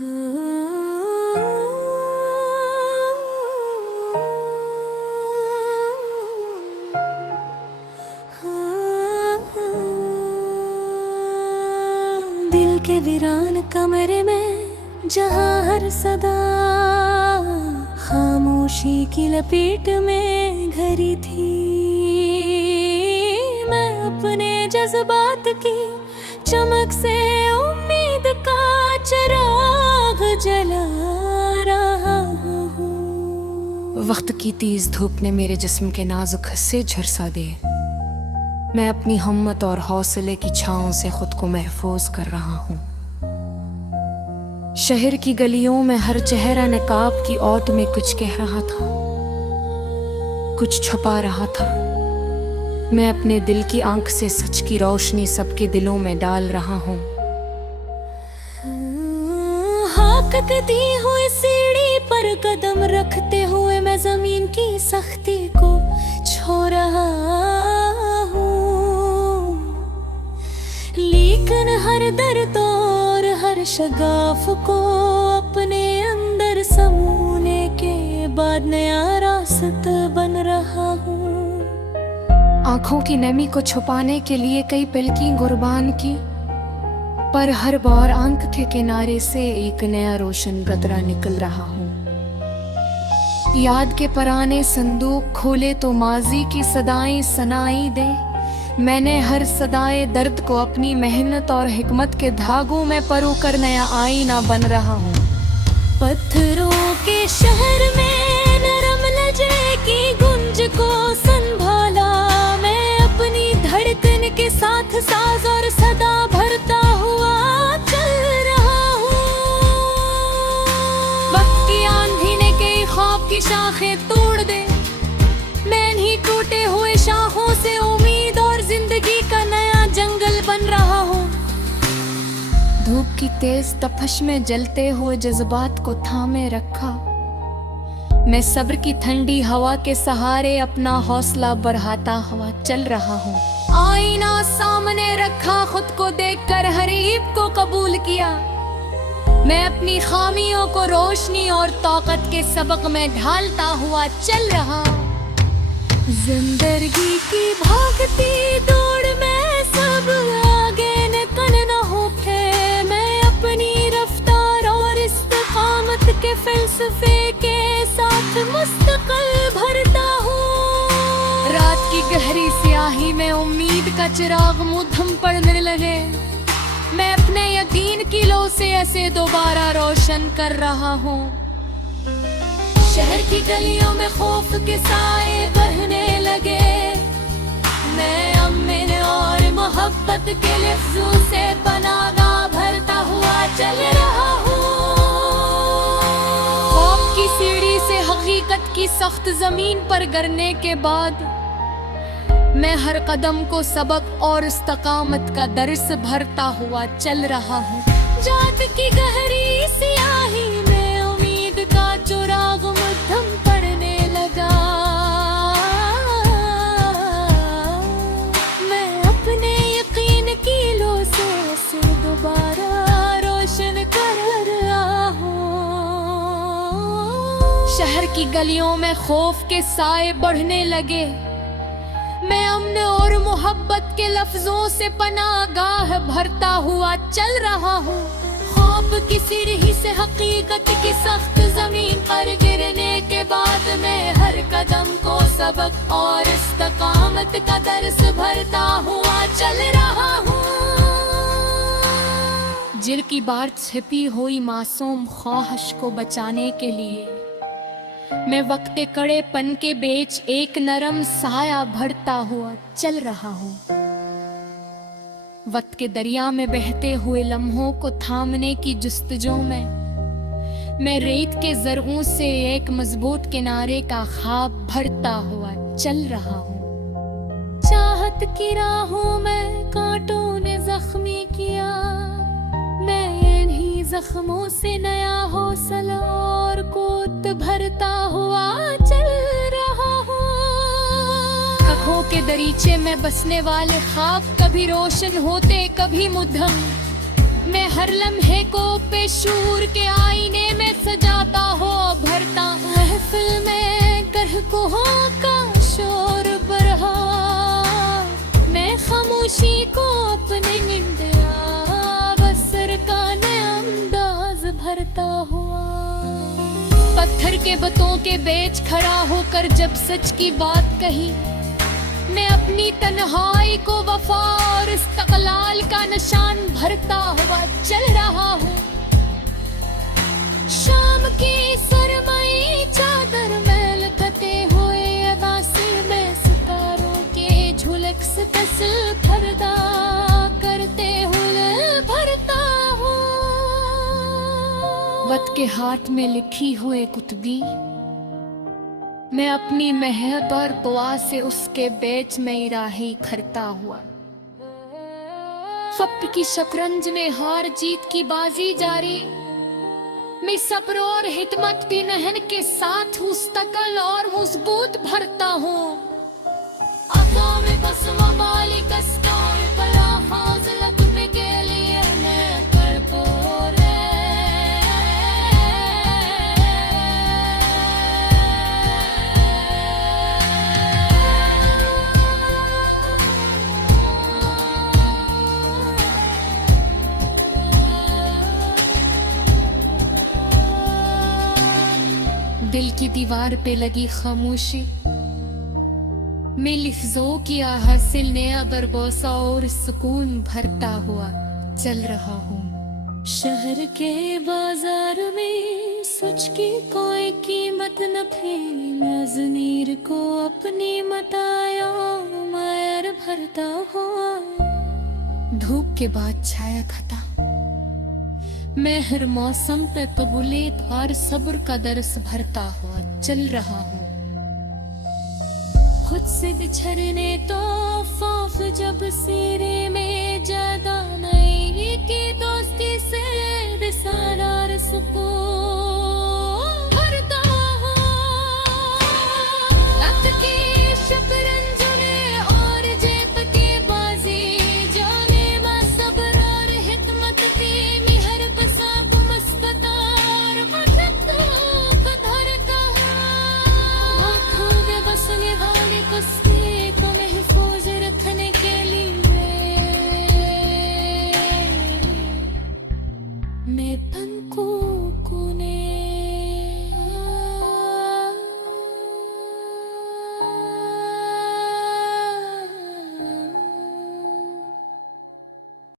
दिल के वीरान कमरे में जहाँ हर सदा खामोशी की लपेट में घरी थी, मैं अपने जज्बात की चमक से उम्मीद का चिराग जला रहा हूँ। वक्त की तेज धूप ने मेरे जिस्म के नाजुक हिस्से झुरसा दिए। मैं अपनी हिम्मत और हौसले की छांव से खुद को महफूज कर रहा हूँ। शहर की गलियों में हर चेहरा नकाब की औत में कुछ कह रहा था, कुछ छुपा रहा था। मैं अपने दिल की आंख से सच की रोशनी सबके दिलों में डाल रहा हूँ। हाँकती हुई सीढ़ी पर कदम रखते हुए मैं जमीन की सख्ती को छू रहा हूँ, लेकिन हर दर्द और हर शगाफ को अपने अंदर समूने के बाद नया रास्ता बन रहा हूँ। आंखों की नमी को छुपाने के लिए कई पल की कुर्बान की, पर हर बार आंख के किनारे से एक नया रोशन कतरा निकल रहा हूँ। याद के पुराने संदूक खोले तो माजी की सदाएं सुनाई दे। मैंने हर सदाए दर्द को अपनी मेहनत और हिकमत के धागों में परो कर नया आईना बन रहा हूँ। पत्थरों के शहर में नरम लहजे की गुंज को संभाला, मैं अपनी धड़कन के साथ साज और सदा भरता हुआ चल रहा हूँ। वक्त की आंधी ने कई ख्वाब की शाखें तोड़ दे, मैं इन्हीं टूटे हुए शाखों से उम्मीद और जिंदगी का नया जंगल बन रहा हूँ। धूप की तेज तपश में जलते हुए जज्बात को थामे रखा, मैं सब्र की ठंडी हवा के सहारे अपना हौसला बढ़ाता हुआ चल रहा हूँ। आईना सामने रखा, खुद को देखकर हरीब को कबूल किया, मैं अपनी खामियों को रोशनी और ताकत के सबक में ढालता हुआ चल रहा। जिंदगी की भागती दौड़ में सब आगे निकल न होते, मैं अपनी रफ्तार और इस्तिकामत के फलसफे के साथ मुस्तकिल भरता हूँ। रात की गहरी स्याही में उम्मीद का चिराग मुधम पड़ने लगे, मैं अपने यकीन की लो से ऐसे दोबारा रोशन कर रहा हूँ। शहर की गलियों में खौफ के साए बहने लगे, मैं अमन और मोहब्बत के लफ्जों से पनाह भरता हुआ चल रहा हूँ। खौफ की सीढ़ी से हकीकत की सख्त जमीन पर गिरने के बाद मैं हर कदम को सबक और इस्तकामत का दर्स भरता हुआ चल रहा हूँ। जात की गहरी स्याही में उम्मीद का चिराग मध्यम पड़ने लगा, मैं अपने यकीन की लो से दोबारा रोशन कर रहा हूँ। शहर की गलियों में खौफ के साए बढ़ने लगे, मैं अमन और मोहब्बत के लफ्जों से पनागाह भरता हुआ चल रहा हूँ। ख्वाब की सीढ़ी से हकीकत की सख्त जमीन पर गिरने के बाद मैं हर कदम को सबक और इस्तकामत का दर्स भरता हुआ चल रहा हूँ। दिल की बात छिपी हुई मासूम ख्वाहिश को बचाने के लिए मैं वक्त के कड़ेपन के बीच एक नरम साया भरता हुआ चल रहा हूँ। वक्त के दरिया में बहते हुए लम्हों को थामने की जुस्तजू में मैं रेत के जरगों से एक मजबूत किनारे का ख्वाब भरता हुआ चल रहा हूँ। चाहत की राहों में कांटों ने जख्मी किया, मैं इन्हीं जख्मों से नया हौसला और कूद भरता हुआ चल रहा हूँ। आँखों के दरीचे में बसने वाले ख्वाब कभी रोशन होते कभी मुद्दम, मैं हर लम्हे को पेशूर के आईने में सजाता हो भरता महफिल में गरकों का शोर बरहा मैं खामोशी को अपने निंदिया बसर का नया अंदाज भरता हुआ पत्थर के बतों के बेच खड़ा होकर जब सच की बात कही मैं अपनी तन्हाई को वफा और इस्तक़लाल का निशान भरता हुआ चल रहा हूँ शाम की सरमई चादर मैल कते हुए अगासी में सितारों के झुलक से तस्ल पर्दा करते हुए भरता हूँ वक्त के हाथ में लिखी हुए कुतबी मैं अपनी मेहनत और दुआ से उसके बेच में राही खरता हुआ वक्त की शतरंज में हार जीत की बाजी जारी मैं सब्र और हिकमत की नहन के साथ मुस्तकल और मजबूत भरता हूँ दिल की दीवार पे लगी खामोशी मैं लफ्जों की हासिल नया बरबोसा और सुकून भरता हुआ चल रहा हूँ शहर के बाजार में सच की कोई कीमत न थी नजनीर को अपनी मताया मायर भरता हुआ धूप के बाद छाया खता मैं हर मौसम पे कबूलियत और सब्र का दर्स भरता हुआ चल रहा हूँ खुद से बिछड़ने तो खौफ जब सीने में ज्यादा नहीं की दोस्ती से रिसाला सुकून